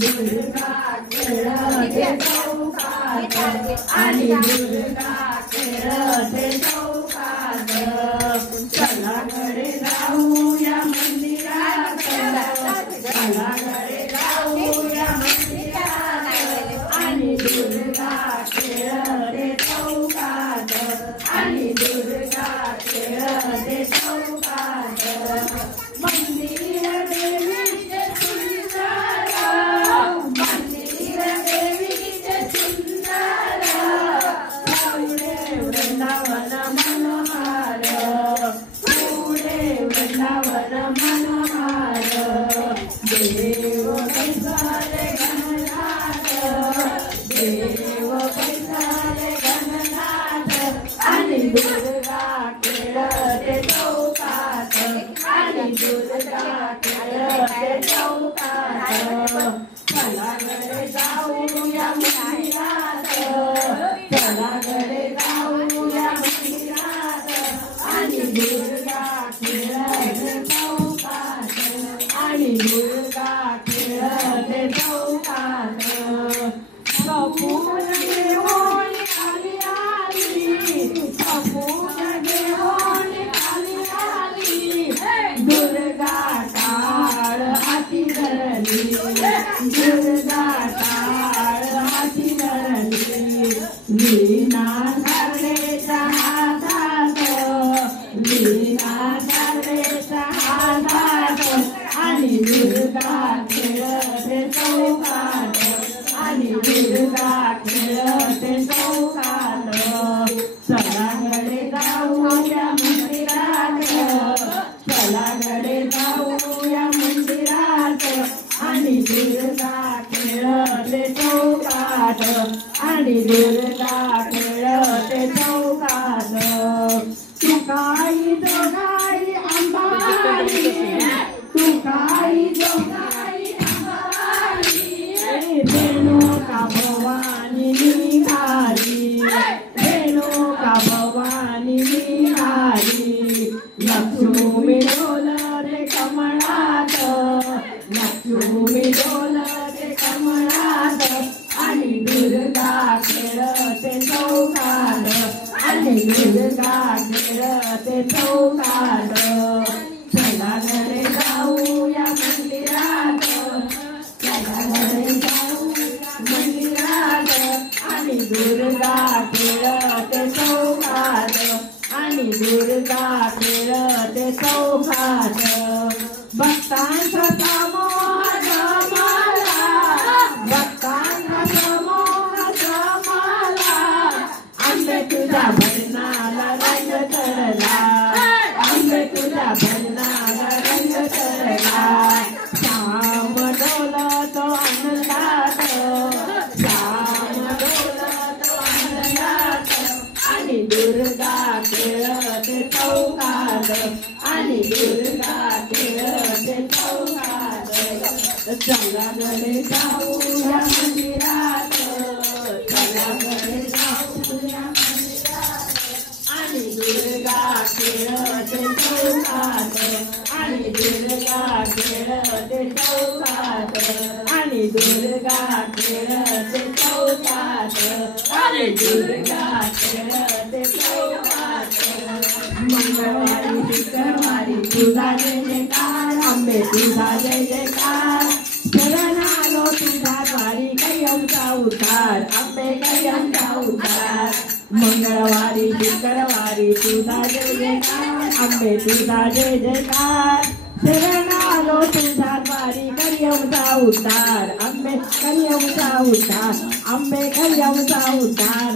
दुर्गा खेळते चौकात आणि दुर्गा खेळते चौकात चला घरे जाऊया मंदिरात चला घरे जाऊया मंदिरात आणि दुर्गा खेळते चौकात आणि दुर्गा खेळते चौकात मंदिर देवीचे सुंदर मंदिर देवीचे सुंदर पुढे वृंदावन मनोहर पुढे वृंदावन मनोहर देव कैसारे गणनाथ देव कैसारे गणनाथ आणि दुर्गा खेळते चौकात आणि दुर्गा खेळते चौकात चला घरे जाऊया मंदिरात चला घरे जाऊया मंदिरात आणि दुर्गा खेळते चौकात आणि दुर्गा खेळते चौकात कपूर घेऊन आली आली कपूर घेऊन आली आली दुर्गा टाळ हाती धरली दुर्गा टाळ हाती धरली लीना धरलेच्या हातात लीना धरलेच्या हातात आणि दुर्गा खेळते चौकात आणि दुर्गा खेळते चौकात चला घरे जाऊया मंदिरात चला घरे जाऊया मंदिरात आणि दुर्गा खेळते चौकात आणि दुर्गा खेळते चौकात तुकाई जोगाई अंबारी तुकाई जोगाई अंबारी रेणुका भवानी निघाली रेणुका भवानी निघाली लक्ष्मी डोलरे कमळात लक्ष्मी डोलरे कमळात आणि दुर्गा खेळते चौकात आणि दुर्गा खेळते चौकात चला घरे जाऊया मंदिरात चला घरे जाऊया मंदिरात आणि दुर्गा खेळते चौकात आणि दुर्गा खेळते चौकात भक्तांचा समूह जमाला भक्तांचा समूह जमाला आंबे तुझ्या भजनाला रंग चढला आंबे तुझ्या भजनाला रंग चढला श्याम डोलतो आनंदात श्याम डोलतो आनंदात आणि दुर्गा खेळते चौकात आणि दुर्गा खेळते चौकात चला घरे जाऊया मंदिरात चला घरे जाऊया मंदिरात आणि दुर्गा खेळते चौकात आणि दुर्गा खेळते चौकात आणि दुर्गा खेळते चौकात आणि दुर्गा खेळते चौकात मंगळवारी शुक्रवारी तुझा जय जयकार आंबे तुझा जय जयकार शरण आलो तुझा द्वारी कैयमचा उद्धार आंबे कैयमचा उद्धार मंगळवारी शुक्रवारी तुझा जय जयकार आंबे तुझा जय जयकार शरण आलो तुझा द्वारी कैयमचा उद्धार आंबे कैयमचा उद्धार आंबे कैयमचा उद्धार